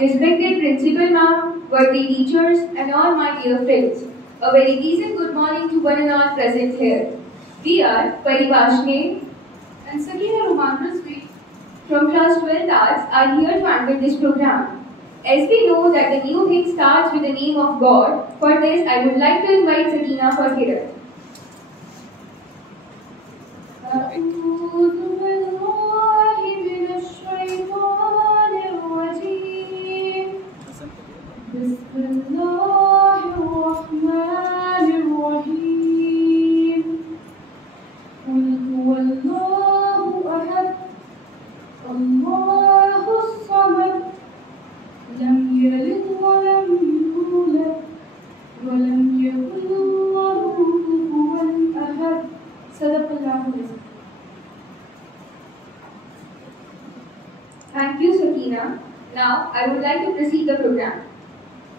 Respected Principal Ma'am, worthy teachers, and all my dear friends, a very decent good morning to one and all present here. We are Parivashne and Sakina Romanus from class 12 arts are here to anchor this program. As we know that the new thing starts with the name of God, for this I would like to invite Sakina for Kiran. Thank you, Sakina. Now, I would like to proceed the program.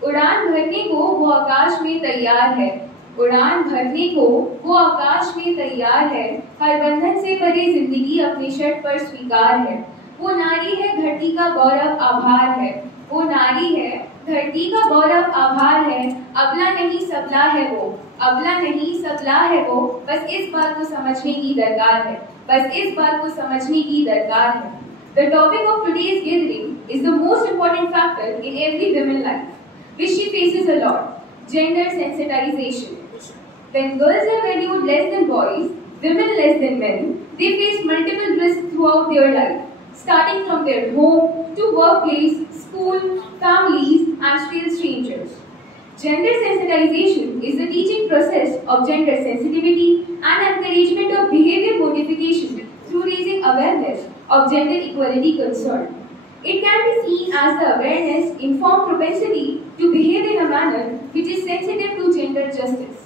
उड़ान भरने को वो आकाश में तैयार है, उड़ान भरने को वो आकाश में तैयार है, हर बंधन से परे जिंदगी अपने शर्त पर स्वीकार है। वो नारी है धरती का गौरव आभार है, वो नारी है धरती का गौरव आभार है, अबला नहीं सबला है वो, अबला नहीं सबला है वो, बस इस बात को समझने की दरकार है, बस इस बात को समझने की दरकार है। The topic of today's gathering is the most important factor in every woman's life, which she faces a lot: gender sensitization. When girls are valued less than boys, women less than men, they face multiple risks throughout their life, starting from their home to workplace, school, families, and still strangers. Gender sensitization is the teaching process of gender sensitivity and encouragement of behavior modification through raising awareness of gender equality concern. It can be seen as the awareness, informed propensity to behave in a manner which is sensitive to gender justice.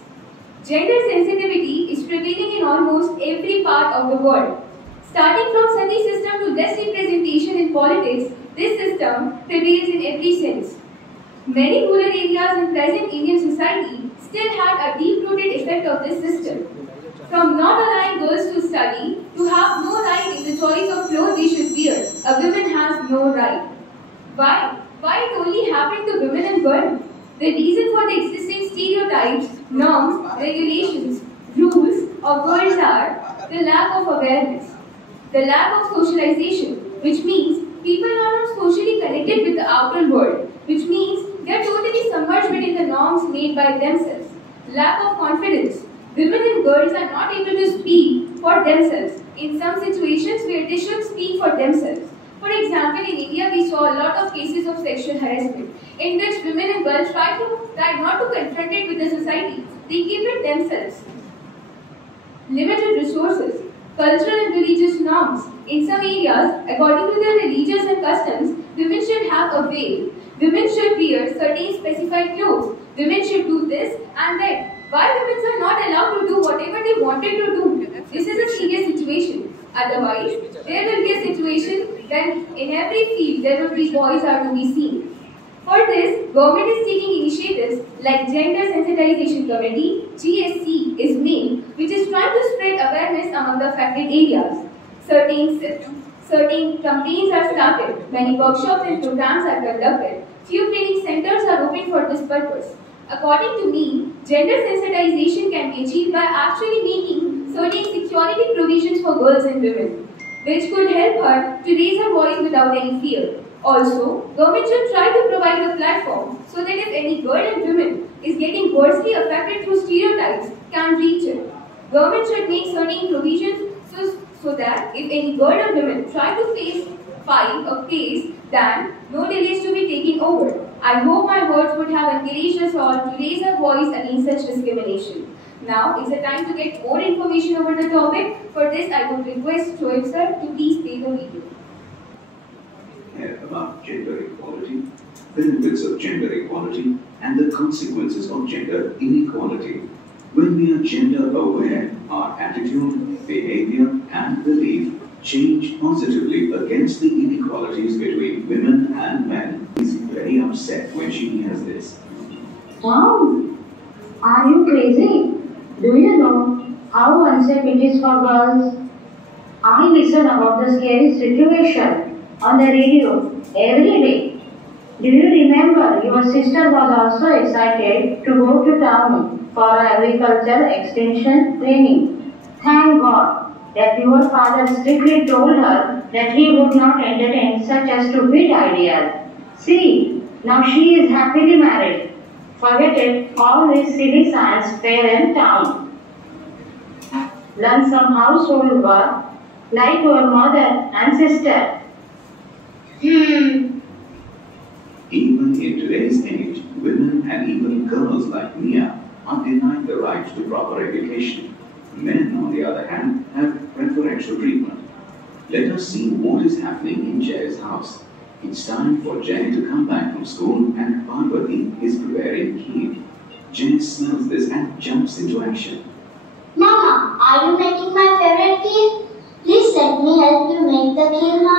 Gender sensitivity is prevailing in almost every part of the world. Starting from sati system to less representation in politics, this system prevails in every sense. Many rural areas in present Indian society still had a deep-rooted effect of this system. From not allowing girls to study, to have no right in the choice of clothes they should wear, a woman has no right. Why? Why it only happened to women and girls? The reason for the existing stereotypes, norms, regulations, rules of girls are the lack of awareness, the lack of socialization, which means people are not socially connected with the outer world, which means they are totally submerged within the norms made by themselves, lack of confidence. Women and girls are not able to speak for themselves in some situations where they should speak for themselves. For example, in India, we saw a lot of cases of sexual harassment in which women and girls try not to confront it with the society. They keep it themselves. Limited resources, cultural and religious norms. In some areas, according to their religions and customs, women should have a veil. Women should wear certain specified clothes. Women should do this and that. Why women are not allowed to do whatever they wanted to do? This is a serious situation. Otherwise, there will be a situation when in every field there will be boys are to be seen. For this, government is taking initiatives like Gender Sensitization Committee, GSC is made, which is trying to spread awareness among the affected areas. Certain campaigns are started, many workshops and programs are conducted, few training centers are open for this purpose. According to me, gender sensitization can be achieved by actually making certain security provisions for girls and women, which could help her to raise her voice without any fear. Also, government should try to provide a platform so that if any girl and woman is getting worstly affected through stereotypes, can reach it. Government should make certain provisions so that if any girl or woman try to file a case, then no delays to be taken over. I hope my words would have encouraged us all to raise our voice against such discrimination. Now is the time to get more information over the topic. For this, I would request Shoaib sir to please play the video. About gender equality, benefits of gender equality, and the consequences of gender inequality. When we are gender aware, our attitude, behavior, and belief change positively against the inequalities between women and men. Is very upset when she hears this. Mom, are you crazy? Do you know how unsafe it is for girls? I listen about the scary situation on the radio every day. Do you remember your sister was also excited to go to town for agriculture extension training? Thank God that your father strictly told her that he would not entertain such a stupid idea. See, now she is happily married. Forget it, all this silly science fair in town. Learn some household work like your mother and sister. Even in today's age, women and even girls like Mia are denied the right to proper education. Men, on the other hand, have preferential treatment. Let us see what is happening in Jay's house. It's time for Jay to come back from school and Parvati is preparing kheer. Jay smells this and jumps into action. Mama, are you making my favorite kheer? Please let me help you make the kheer, Ma.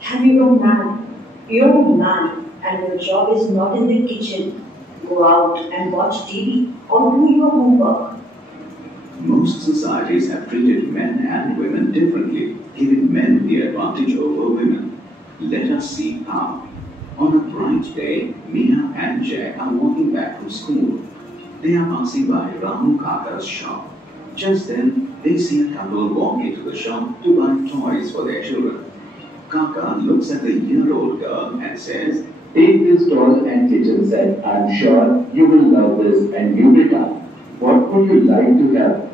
Have you gone mad? You're a man and your job is not in the kitchen. Go out and watch TV or do your homework. Most societies have treated men and women differently, giving men the advantage over women. Let us see how. On a bright day, Mia and Jay are walking back from school. They are passing by Ramu Kaka's shop. Just then, they see a couple walk into the shop to buy toys for their children. Kaka looks at the year-old girl and says, "Take this toy and kitchen set. I'm sure you will love this and you will come. What would you like to have?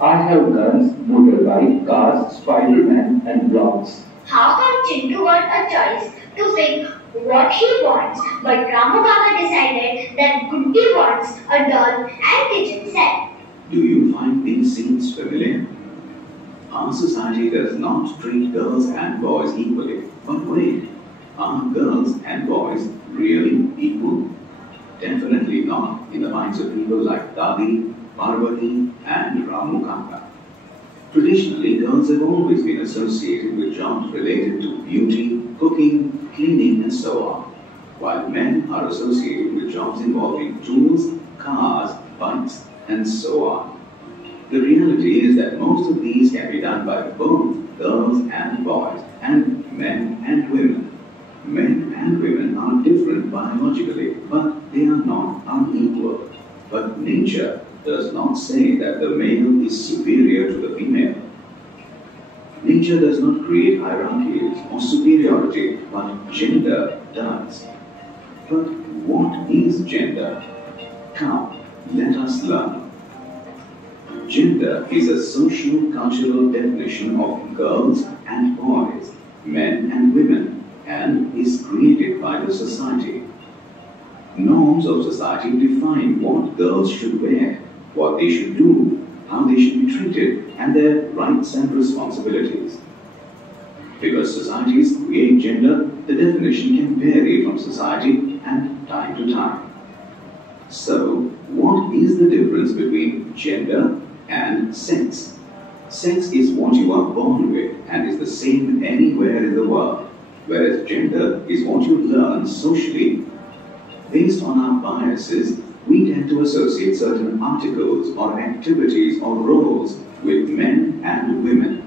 I have guns, motorbike, cars, Spider-Man and blocks." How come Chintu got a choice to pick what he wants, but Ramu Kaka decided that Guddi wants a doll and kitchen set? Do you find these scenes familiar? Our society does not treat girls and boys equally. But wait, are girls and boys really equal? Definitely not in the minds of people like Dadi, Parvati and Ramu Kaka. Traditionally, girls have always been associated with jobs related to beauty, cooking, cleaning and so on, while men are associated with jobs involving tools, cars, bikes and so on. The reality is that most of these can be done by both girls and boys, and men and women. Men and women are different biologically, but they are not unequal. But nature does not say that the male is superior to the female. Nature does not create hierarchies or superiority, but gender does. But what is gender? Come, let us learn. Gender is a social-cultural definition of girls and boys, men and women, and is created by the society. Norms of society define what girls should wear, what they should do, how they should be treated, and their rights and responsibilities. Because societies create gender, the definition can vary from society and time to time. So, what is the difference between gender and sex? Sex is what you are born with and is the same anywhere in the world, whereas gender is what you learn socially. Based on our biases, we tend to associate certain articles or activities or roles with men and women.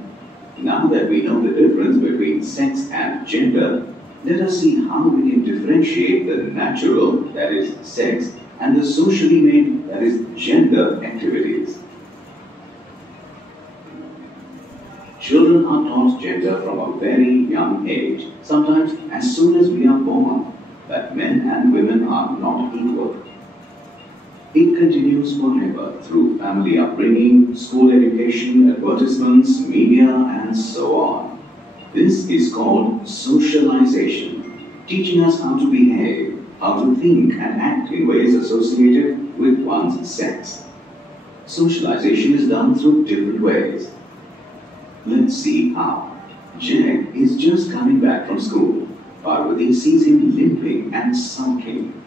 Now that we know the difference between sex and gender, let us see how we can differentiate the natural, that is sex, and the socially made, that is gender activities. Children are taught gender from a very young age, sometimes as soon as we are born, that men and women are not equal. It continues forever through family upbringing, school education, advertisements, media, and so on. This is called socialization, teaching us how to behave, how to think and act in ways associated with one's sex. Socialization is done through different ways. Let's see how. Jay is just coming back from school. Parvati sees him limping and sulking.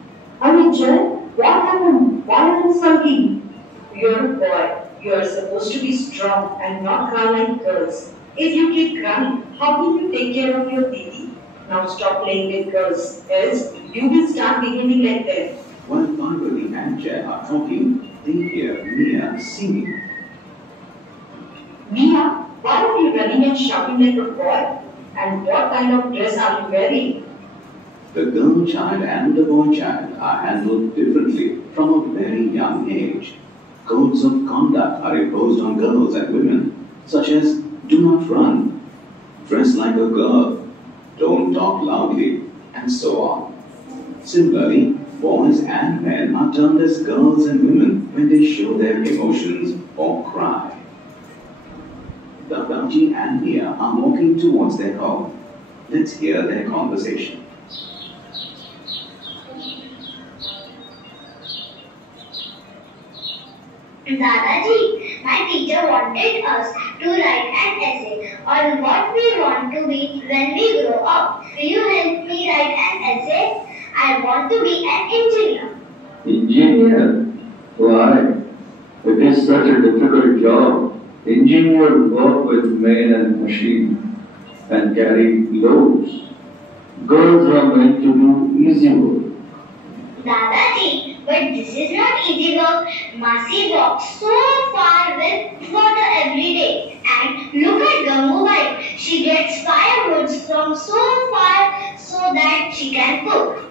Jay, what happened? Why are you sulking? You're a boy. You're supposed to be strong and not cry like girls. If you keep crying, how will you take care of your baby? Now stop playing with girls, else you will start behaving like them. While Parvati and Jay are talking, they hear Mia singing. Mia, why are you running and shouting like a boy? And what kind of dress are you wearing? The girl child and the boy child are handled differently from a very young age. Codes of conduct are imposed on girls and women, such as do not run, dress like a girl, don't talk loudly, and so on. Similarly, boys and men are termed as girls and women when they show their emotions or cry. Dadaji and Mia are walking towards their home. Let's hear their conversation. Dadaji, my teacher wanted us to write an essay on what we want to be when we grow up. Will you help me write an essay? I want to be an engineer. Engineer? Why? It is such a difficult job. Engineers work with men and machines and carry loads. Girls are meant to do easy work. Dadaji, but this is not easy work. Masi walks so far with water every day. And look at Gangubai. She gets firewood from so far so that she can cook.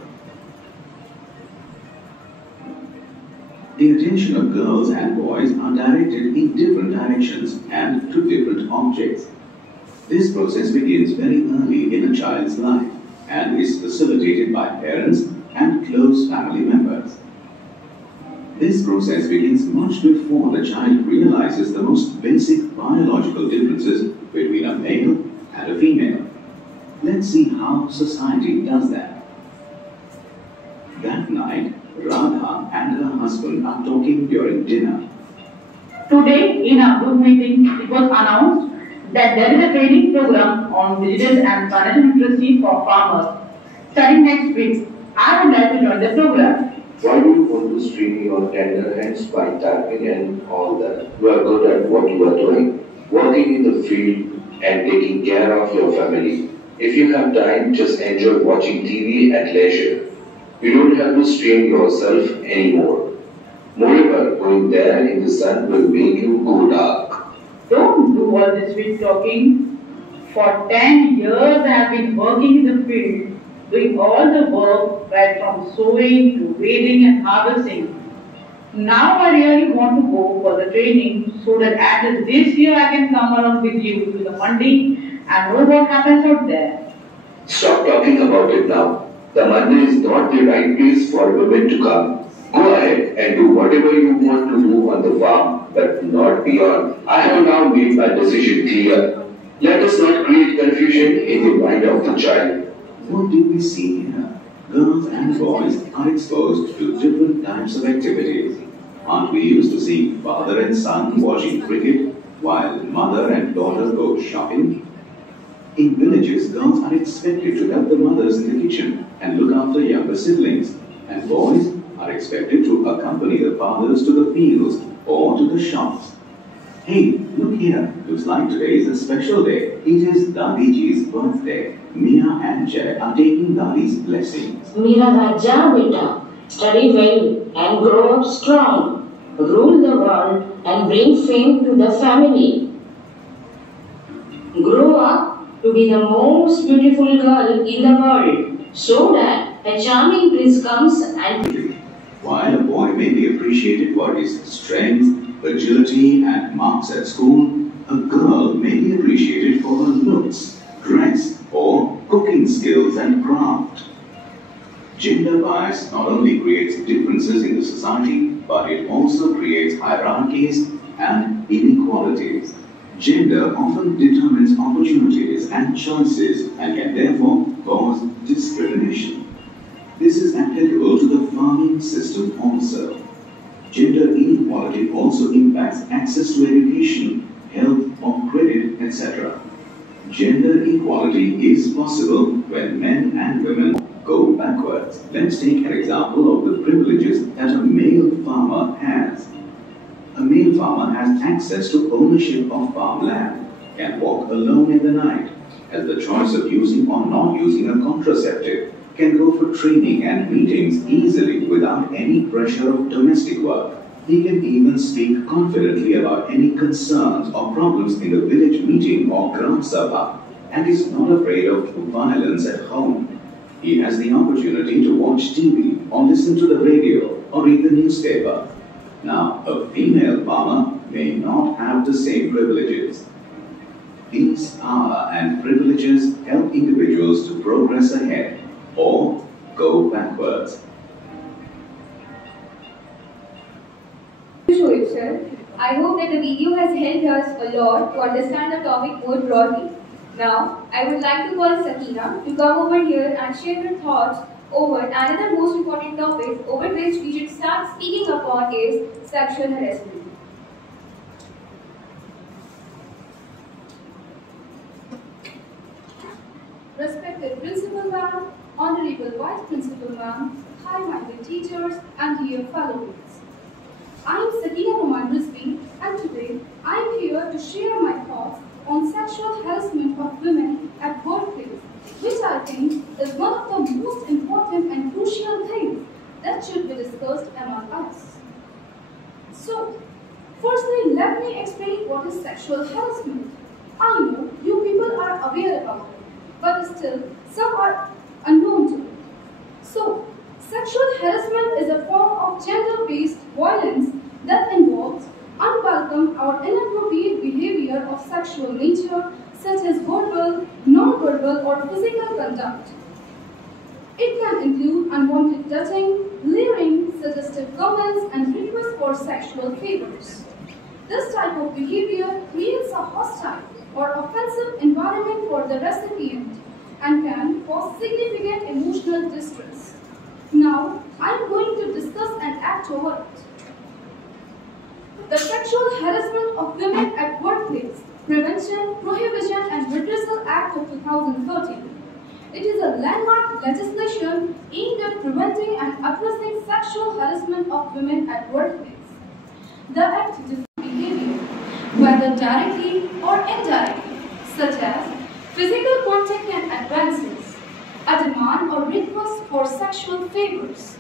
The attention of girls and boys are directed in different directions and to different objects. This process begins very early in a child's life and is facilitated by parents and close family members. This process begins much before the child realizes the most basic biological differences between a male and a female. Let's see how society does that. That night, Radha and her husband are talking during dinner. Today, in our group meeting, it was announced that there is a training program on digital and financial literacy for farmers. Starting next week, I would like to join the program. Why do you want to stream your tender hands by typing and all that? You are good at what you are doing, working in the field and taking care of your family. If you have time, just enjoy watching TV at leisure. You don't have to strain yourself anymore. Moreover, going there in the sun will make you go dark. Don't do all this sweet talking. For 10 years I have been working in the field, doing all the work right from sowing to weeding and harvesting. Now I really want to go for the training so that at least this year I can come along with you to the mandi and know what happens out there. Stop talking about it now. The Mandi is not the right place for women to come. Go ahead and do whatever you want to do on the farm, but not beyond. I have now made my decision clear. Let us not create confusion in the mind of the child. What did we see here? Girls and boys are exposed to different types of activities. Aren't we used to seeing father and son watching cricket while mother and daughter go shopping? In villages, girls are expected to help the mothers in the kitchen and look after younger siblings, and boys are expected to accompany the fathers to the fields or to the shops. Hey, look here. Looks like today is a special day. It is Dadiji's birthday. Mia and Jay are taking Dadi's blessings. Mera Raja beta, study well and grow up strong. Rule the world and bring fame to the family. Grow up to be the most beautiful girl in the world, so that a charming prince comes and... While a boy may be appreciated for his strength, agility and marks at school, a girl may be appreciated for her looks, dress or cooking skills and craft. Gender bias not only creates differences in the society, but it also creates hierarchies and inequalities. Gender often determines opportunities and choices and can therefore cause discrimination. This is applicable to the farming system also. Gender inequality also impacts access to education, health or credit, etc. Gender equality is possible when men and women go backwards. Let's take an example of the privileges that a male farmer has. A male farmer has access to ownership of farmland, can walk alone in the night, has the choice of using or not using a contraceptive, can go for training and meetings easily without any pressure of domestic work. He can even speak confidently about any concerns or problems in the village meeting or Gram Sabha. and is not afraid of violence at home. He has the opportunity to watch TV or listen to the radio or read the newspaper. Now, a female farmer may not have the same privileges. These power and privileges help individuals to progress ahead or go backwards. Shoaib sir, I hope that the video has helped us a lot to understand the topic more broadly. Now, I would like to call Sakina to come over here and share her thoughts over another most important topic over which we should start speaking upon is sexual harassment. Respected Principal Ma'am, Honorable Vice Principal Ma'am, high-minded teachers, and dear fellow mates. I am Sakina Roman Rizvi, and today I am here to share my thoughts on sexual harassment of women at workplace, which I think is one of the most important and crucial things that should be discussed among us. So, firstly, let me explain what is sexual harassment. I know you people are aware about it, but still some are unknown to it. So, sexual harassment is a form of gender-based violence that involves unwelcome or inappropriate behavior of sexual nature, such as verbal, non-verbal, or physical conduct. It can include unwanted touching, leering, suggestive comments, and requests for sexual favors. This type of behavior creates a hostile or offensive environment for the recipient and can cause significant emotional distress. Now, I am going to discuss and act over it. The Sexual Harassment of Women at Workplace Prevention, Prohibition and Redressal Act of 2013. It is a landmark legislation aimed at preventing and addressing sexual harassment of women at workplace. The act defines behavior, whether directly or indirectly, such as physical contact and advances, a demand or request for sexual favors,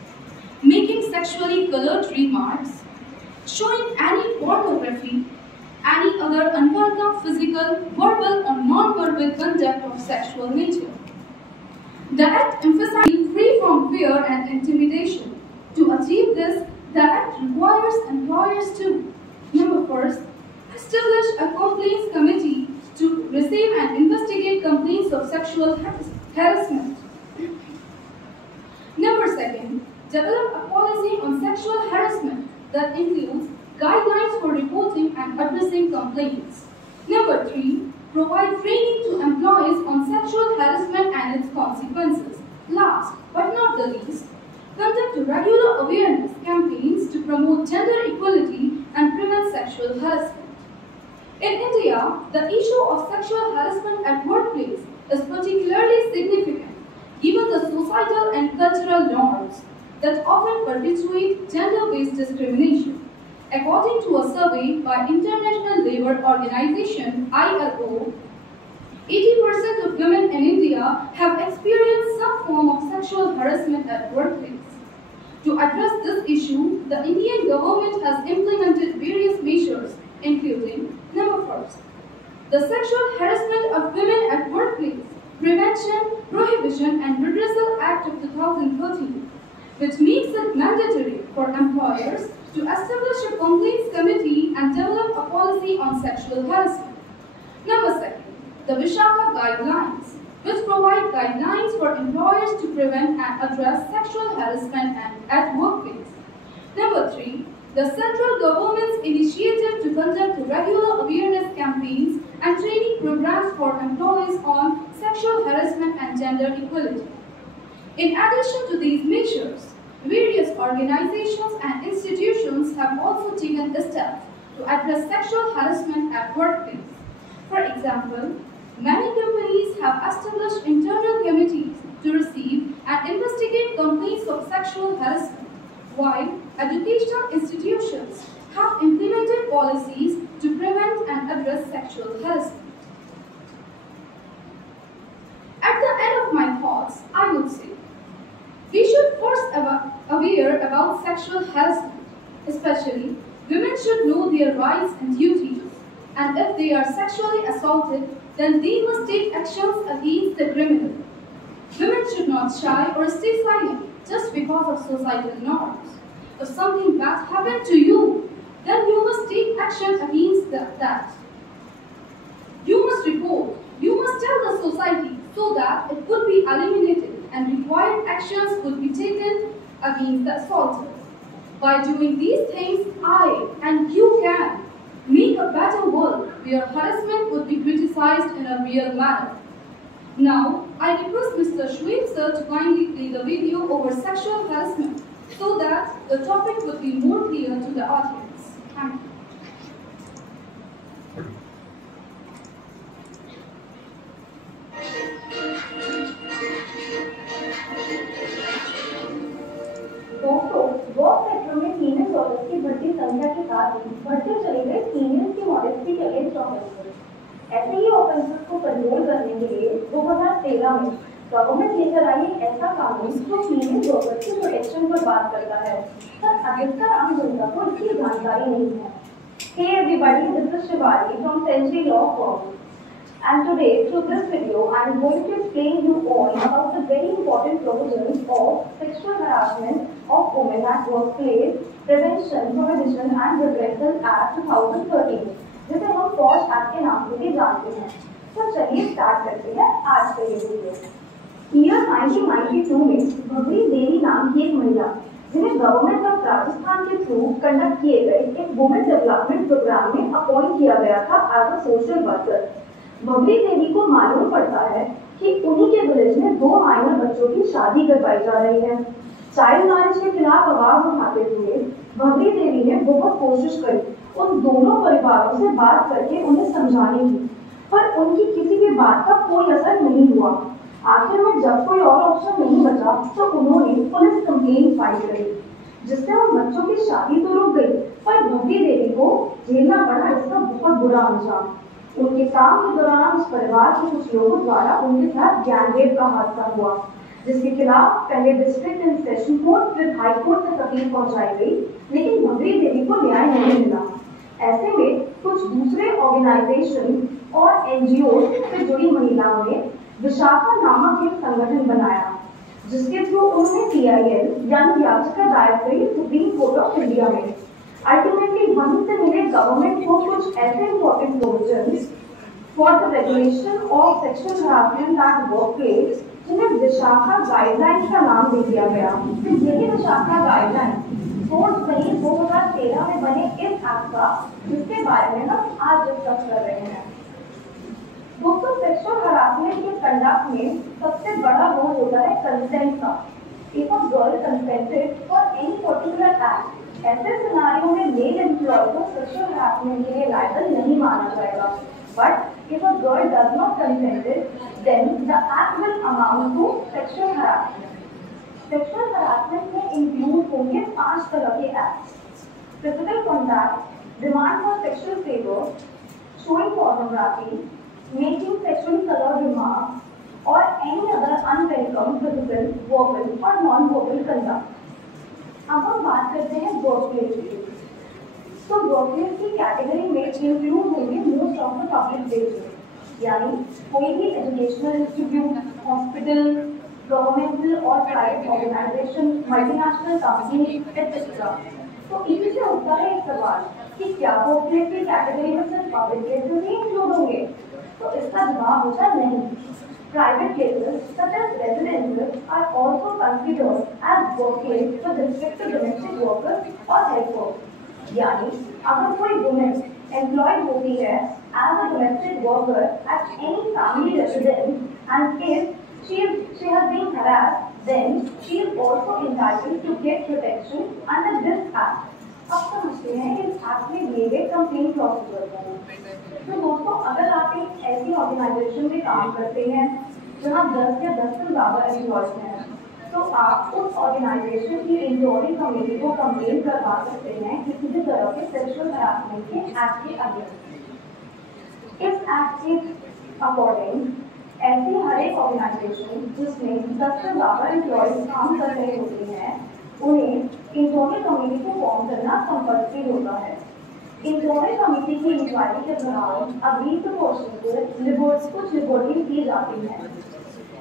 making sexually colored remarks, showing any pornography, any other unwelcome physical, verbal or non-verbal conduct of sexual nature. The Act emphasizes being free from fear and intimidation. To achieve this, the Act requires employers to, number first, establish a complaints committee to receive and investigate complaints of sexual harassment. Number second, develop a policy on sexual harassment that includes guidelines for reporting and addressing complaints. Number 3, provide training to employees on sexual harassment and its consequences. Last but not the least, conduct regular awareness campaigns to promote gender equality and prevent sexual harassment. In India, the issue of sexual harassment at workplace is particularly significant given the societal and cultural norms that often perpetuate gender-based discrimination. According to a survey by International Labour Organization (ILO), 80% of women in India have experienced some form of sexual harassment at workplace. To address this issue, the Indian government has implemented various measures, including number first, the Sexual Harassment of Women at Workplace Prevention, Prohibition and Redressal Act of 2013, which makes it mandatory for employers to establish a complaints committee and develop a policy on sexual harassment. Number second, the Vishaka Guidelines, which provide guidelines for employers to prevent and address sexual harassment at workplace. Number 3, the central government's initiative to conduct regular awareness campaigns and training programs for employees on sexual harassment and gender equality. In addition to these measures, various organizations and institutions have also taken steps to address sexual harassment at workplace. For example, many companies have established internal committees to receive and investigate complaints of sexual harassment, while educational institutions have implemented policies to prevent and address sexual harassment. At the end of my thoughts, I would say, we should first aware about sexual harassment, especially women should know their rights and duties, and if they are sexually assaulted, then they must take actions against the criminal. Women should not shy or stay silent just because of societal norms. If something bad happened to you, then you must take action against that. You must report, you must tell the society so that it could be eliminated and required actions could be taken against the assaulters. By doing these things, I and you can make a better world where harassment would be criticized in a real manner. Now, I request Mr. Shoaib sir to kindly play the video over sexual harassment so that the topic would be more clear to the audience. Thank you. दोस्तों, work sector में female doctors की बढ़ती संख्या के साथ ही बढ़ते चले गए फीमेल्स की मॉडेस्टी के अगेंस्ट ऑफेंसेस। ऐसे ही ऑफेंसेस को कंट्रोल करने के लिए 2013 में गवर्नमेंट लेकर आई एक ऐसा कानून जो फीमेल डॉक्टर्स की प्रोटेक्शन पर बात करता है, पर अधिकतर आम जनता को इसकी जानकारी नहीं है। Hey everybody, this is Shivari from Century Law Firm. And today, through this video, I am going to explain you all about the very important provisions of Sexual Harassment of Women at Workplace Prevention, Prohibition and Redressal Act 2013, जिसे हम POSH Act के नाम से भी जानते हैं। तो चलिए स्टार्ट करते हैं आज का ये वीडियो। ईयर 1992 में भगरी देवी नाम की एक महिला, जिन्हें गवर्नमेंट ऑफ राजस्थान के थ्रू कंडक्ट किए गए एक वुमेन डेवलपमेंट प्रोग्राम में अपॉइंट किया गया था एज अ सोशल वर्कर। भगरी देवी को मालूम पड़ता है कि उन्हीं के विलेज में 2 माइनर बच्चों की शादी करवाई जा रही है। चाइल्ड मैरिज के खिलाफ आवाज उठाते हुए भगरी देवी ने बहुत कोशिश करी उन दोनों परिवारों से बात करके उन्हें समझाने की, पर उनकी किसी भी बात का कोई असर नहीं हुआ। आखिर में जब कोई और ऑप्शन नहीं बचा तो उन्होंने पुलिस कंप्लेंट फाइल करी, जिससे उन बच्चों की शादी तो रुक गई, पर भगरी देवी को झेलना पड़ा इसका बहुत बुरा अंजाम। उनके काम के दौरान उस परिवार के कुछ लोगों द्वारा उनके साथ गैंगरेप का हादसा हुआ, जिसके खिलाफ पहले डिस्ट्रिक्ट एंड सेशन कोर्ट फिर हाई कोर्ट तक अपील पहुंचाई गई, लेकिन भगरी देवी को न्याय नहीं मिला। ऐसे में कुछ दूसरे ऑर्गेनाइजेशन और एनजीओ से जुड़ी महिलाओं ने विशाखा नामक एक संगठन बनाया, जिसके थ्रू उन्होंने PIL यानी याचिका दायर करी सुप्रीम कोर्ट ऑफ इंडिया में। अल्टीमेटली वहीं से मिले गवर्नमेंट को कुछ ऐसे important provisions for the regulation of sexual harassment eight workplace, जिन्हें विशाखा गाइडलाइंस का नाम दे दिया गया। तो यही विशाखा गाइडलाइंस 4 मई 2013 में बने इस एक्ट का, जिसके बारे में हम आज डिस्कस कर रहे हैं। दोस्तों, सेक्सुअल हरासमेंट के कंडक्ट में सबसे बड़ा रोल होता है कंसेंट का। If a girl consented for any particular act, ऐसे सिनारियों में मेल एम्प्लॉय को सेक्सुअल हरासमेंट के लिए लायबल नहीं माना जाएगा। But if a girl does not consented, then the act will amount to sexual harassment. Sexual harassment में इंक्लूड होंगे 5 तरह के acts: physical contact, demand for sexual favour, showing pornography, making sexually colored remarks, or any other unwelcome physical, verbal or non-verbal conduct. अब हम बात करते हैं workplace की। तो वर्कप्लेस की कैटेगरी में इंक्लूड होंगे most of the public places, यानी कोई भी एजुकेशनल इंस्टीट्यूट, हॉस्पिटल, गवर्नमेंटल और private organisation, multinational company etcetera. तो इसी से उठता है एक सवाल कि क्या वर्कप्लेस की कैटेगरी में सिर्फ पब्लिक प्लेसेस ही इंक्लूड होंगे? तो इसका जवाब होता नहीं। Private places such as residences are also considered as workplace for restricted domestic workers or helpers. यानी अगर कोई woman employed होती है as a domestic worker at any family residence and if she has been harassed, then she is also entitled to get protection under this act. अब समझते हैं इस act में दिए गए कंप्लेंट प्रोसीजर को। तो दोस्तों, अगर आप एक ऐसी ऑर्गेनाइजेशन में काम करते हैं जहां 10 या 10 से ज़्यादा एम्प्लॉयज हैं, तो आप उस ऑर्गेनाइजेशन की इंटरनल कमेटी को कंप्लेंट करवा सकते हैं किसी भी तरह के सेक्सुअल हरासमेंट के एक्ट के अगेंस्ट। इस एक्ट के अकॉर्डिंग ऐसी हर एक ऑर्गेनाइजेशन जिसमें 10 से ज़्यादा एम्प्लॉयज काम कर रहे होते हैं, उन्हें इंटरनल कमेटी को फॉर्म करना कंपल्सरी होता है। इंक्वायरी कमेटी की इंक्वायरी के दौरान अग्रीड पर्सन को कुछ लिबर्टी दी जाती है।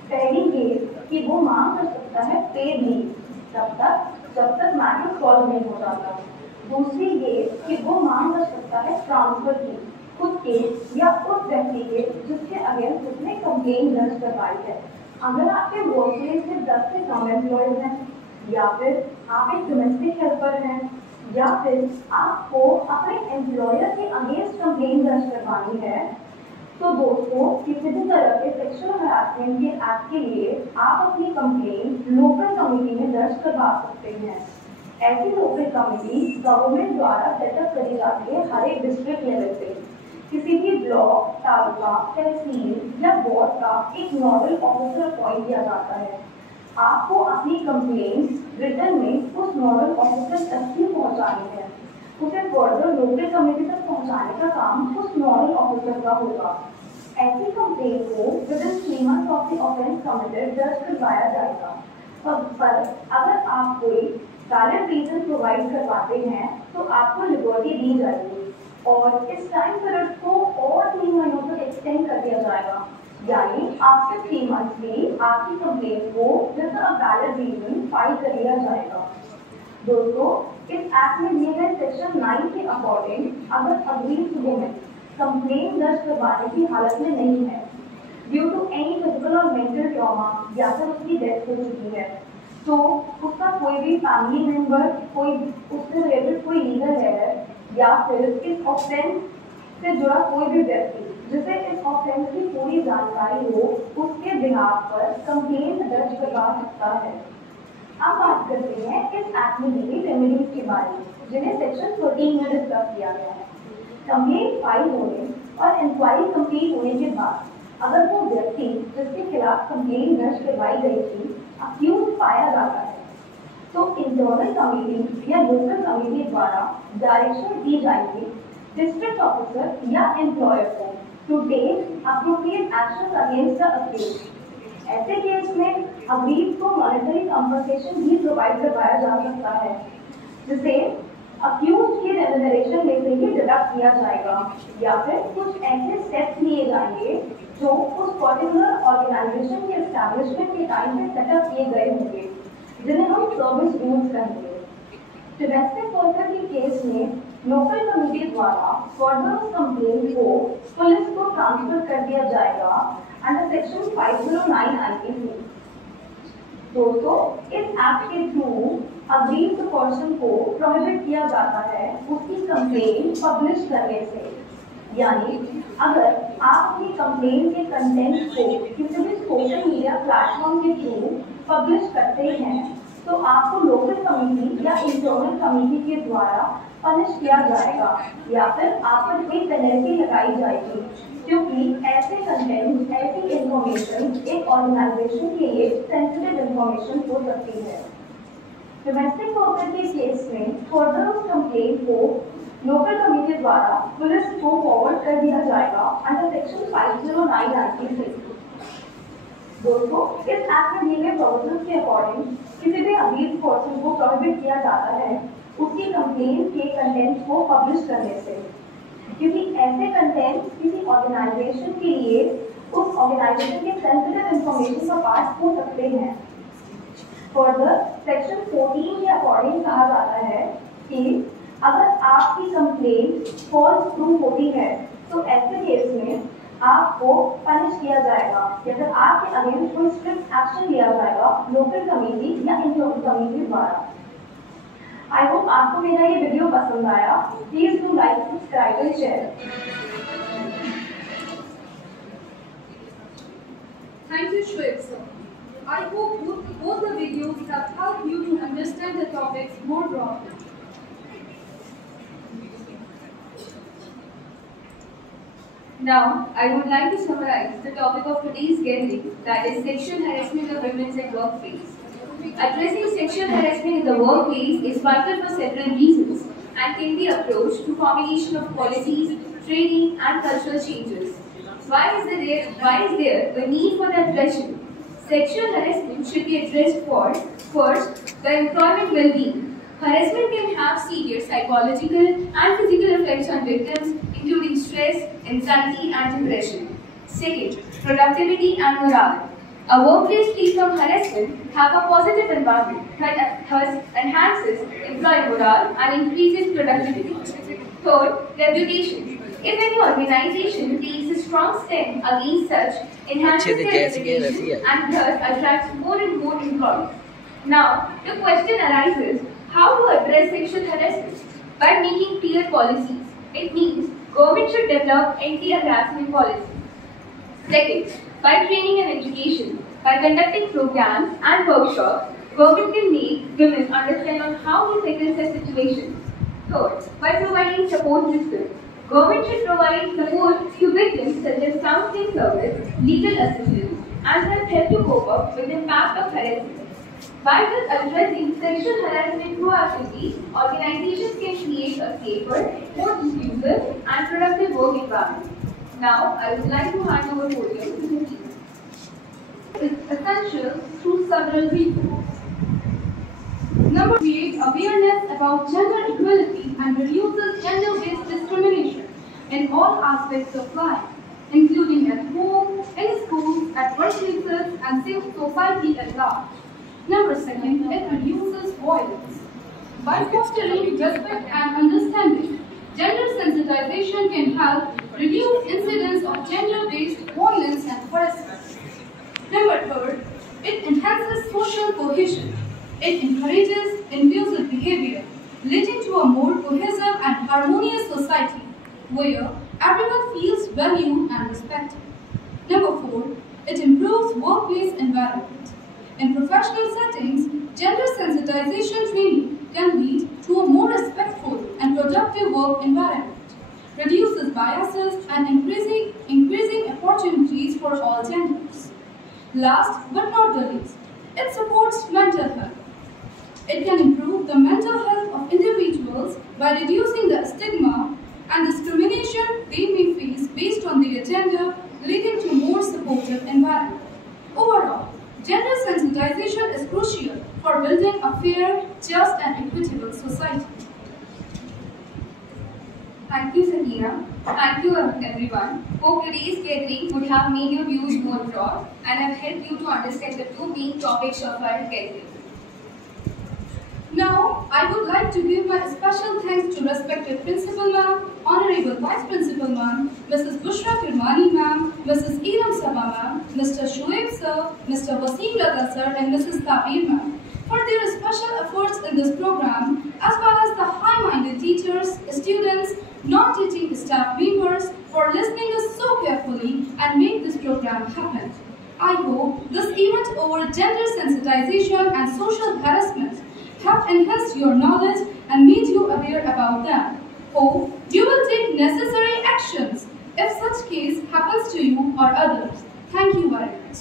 पहली ये कि वो मांग कर सकता है पेड लीव जब तक मैटर सॉल्व नहीं हो जाता। दूसरी ये कि वो मांग कर सकता है ट्रांसफर की खुद के या उस व्यक्ति के जिसके अगेंस्ट उसने कंप्लेन दर्ज करवाई है। अगर आपके वर्कप्लेस में 10 से कम एम्प्लॉयज हैं, या फिर आप एक डोमेस्टिक हेल्पर हैं, या फिर आपको अपने एम्प्लॉयर के अगेंस्ट कंप्लेन दर्ज करवानी है, तो दोस्तों किसी भी तरह के सेक्सुअल हरासमेंट के एक्ट के लिए आप अपनी कंप्लेन लोकल कमेटी में दर्ज करवा सकते हैं। ऐसी लोकल कमेटी गवर्नमेंट द्वारा सेटअप करी जाती है हर एक डिस्ट्रिक्ट लेवल पे। किसी भी ब्लॉक, तालुका, तहसील या वार्ड का एक नोडल ऑफिसर अपॉइंट किया जाता है। आपको अपनी कंप्लेन रिटर्न में उस नोडल ऑफिसर तक ही पहुंचानी है। उसे फर्दर लोकल कमेटी तक पहुंचाने का काम उस नोडल ऑफिसर का होगा। ऐसी कंप्लेन को within 3 months of the offence committed दर्ज करवाया जाएगा। पर अगर आप कोई वैलिड रीजन प्रोवाइड करवाते हैं तो आपको लिबर्टी दी जाएगी और इस टाइम पीरियड को और 3 महीनों तक एक्सटेंड कर दिया जाएगा। यानी आफ्टर 3 months भी आपकी कंप्लेन को with a valid reason file कर लिया जाएगा। दोस्तों इस एक्ट में दिए गए सेक्शन 9 के अकॉर्डिंग अगर अग्रीड वुमेन कंप्लेन दर्ज करवाने की हालत में नहीं है ड्यू टू एनी फिजिकल और मेंटल ट्रॉमा या फिर उसकी डेथ हो चुकी है, तो उसका कोई भी फैमिली मेंबर, कोई उससे रिलेटेड कोई लीगल है या फिर इस ऑफेंस से जुड़ा कोई भी व्यक्ति जिसे इस ऑफेंस की पूरी जानकारी हो उसके बिहाफ पर कंप्लेन दर्ज करवा सकता है। अब बात करते हैं इस एक्ट में दी गई रेमेडीज के बारे में जिन्हें सेक्शन 13 में डिस्कस किया गया है। कंप्लेन फाइल होने और इंक्वायरी कंप्लीट होने के बाद अगर वो व्यक्ति जिसके खिलाफ कंप्लेन दर्ज करवाई गई थी अक्यूज पाया जाता है तो इंटरनल कमेटी या लोकल कमेटी द्वारा डायरेक्शन दी जाएगी डिस्ट्रिक्ट ऑफिसर या एम्प्लॉयर को to take appropriate action against the accuse. ऐसे केस में अग्रीड को मॉनेटरी कंपनसेशन भी प्रोवाइड करवाया जा सकता है जिसे अक्यूज की रेम्यूनरेशन में से ही डिडक्ट किया जाएगा या फिर कुछ ऐसे स्टेप्स लिए जाएंगे जो उस पर्टिकुलर ऑर्गेनाइजेशन के एस्टैब्लिशमेंट के टाइम पे सेटअप किए गए होंगे जिन्हें हम सर्विस रूल्स कहेंगे। डोमेस्टिक वर्कर के केस में लोकल कमेटी द्वारा फर्दर कंप्लेन को पुलिस को ट्रांसफर कर दिया जाएगा अंडर सेक्शन 509 IPC। दोस्तों इस एक्ट के थ्रू अग्रीड पर्सन को प्रोहिबिट किया जाता है उसकी कंप्लेन पब्लिश करने से। यानी अगर आप अपनी कंप्लेन के कंटेंट को किसी भी सोशल मीडिया प्लेटफॉर्म के थ्रू पब्लिश करते हैं तो आपको लोकल कमेटी या इंटरनल कमेटी के द्वारा पनिश किया जाएगा या फिर आप पर कोई पेनल्टी लगाई जाएगी क्योंकि ऐसे कंटेंट, ऐसी इंफॉर्मेशन एक ऑर्गेनाइजेशन के लिए सेंसिटिव इंफॉर्मेशन हो सकती है। डोमेस्टिक वर्कर के केस में फर्दर उस कंप्लेंट को लोकल कमेटी द्वारा पुलिस को फॉरवर्ड कर दिया जाएगा अंडर सेक्शन 509 IPC। दोस्तों इस एक्ट में दिए गए प्रोविजंस के अकॉर्डिंग किसी भी अग्रीड पर्सन को प्रोहिबिट किया जाता है उसकी कंप्लेन के कंटेंट को पब्लिश करने से क्योंकि ऐसे कंटेंट किसी ऑर्गेनाइजेशन के लिए उस ऑर्गेनाइजेशन के सेंसिटिव इंफॉर्मेशन का पार्ट हो सकते हैं। फर्दर सेक्शन 14 के अकॉर्डिंग कहा जाता है कि अगर आपकी कंप्लेन फॉल्स प्रूव होती है तो ऐसे केस में आपको पनिश किया जाएगा या फिर आपके अगेंस्ट कोई स्ट्रिक्ट एक्शन लिया जाएगा लोकल कमेटी या इंटरनल कमेटी द्वारा। आई होप आपको मेरा ये वीडियो पसंद आया। Please do like, subscribe and share. Thank you, Shweb sir. I hope both the videos have helped you to understand the topics more broadly. Now, I would like to summarize the topic of today's gathering, that is sexual harassment of women at workplace. Addressing sexual harassment in the workplace is vital for several reasons and can be approached through combination of policies, training, and cultural changes. Why is there a need for the aggression? Sexual harassment should be addressed for, first, the employment well-being. Harassment can have serious psychological and physical effects on victims, including stress, anxiety, and depression. Second, productivity and morale. A workplace free from harassment have a positive environment that thus enhances employee morale and increases productivity. Third, reputation. If any organization takes a strong stand against such, enhances their reputation and thus attracts more and more employees. Now, the question arises, how to address sexual harassment? By making clear policies. It means government should develop anti-harassment policies. Second, by training and education. By conducting programs and workshops, government can make women understand on how to tackle such situations. Third, by providing support systems. Government should provide support to victims such as counseling service, legal assistance, and help to cope up with the impact of harassment. By thus addressing sexual harassment proactively, organizations can create a safer, more inclusive, and productive work environment. Now, I would like to hand over podium to the team. It's essential through several reasons. Number, create awareness about gender equality and reduces gender-based discrimination in all aspects of life, including at home, in schools, at workplaces, and society at large. Number second, it reduces violence. By fostering respect and understanding, gender sensitization can help reduce incidents of gender-based violence and harassment. Number third, it enhances social cohesion. It encourages inclusive behavior, leading to a more cohesive and harmonious society, where everyone feels valued and respected. Number four, it improves workplace environment. In professional settings, gender sensitization training can lead to a more respectful and productive work environment, reduces biases, and increasing opportunities for all genders. Last but not the least, it supports mental health. It can improve the mental health of individuals by reducing the stigma and discrimination they may face based on their gender, leading to more supportive environment. Overall, gender sensitization is crucial for building a fair, just, and equitable society. Thank you, Sakina. Thank you, everyone. Hope today's gathering would have made your views more broad and have helped you to understand the two main topics of our gathering. Now, I would like to give my special thanks to respected Principal Ma'am, Honorable Vice Principal Ma'am, Mrs. Bushra Kirmani Ma'am, Mrs. Iram Sabha Ma'am, Mr. Shoaib Sir, Mr. Wasim Lata Sir, and Mrs. Tabir Ma'am for their special efforts in this program, as well as the high-minded teachers, students, non-teaching staff members for listening us so carefully and make this program happen. I hope this event over gender sensitization and social harassment have enhanced your knowledge and made you aware about them. Hope you will take necessary actions if such case happens to you or others. Thank you very much.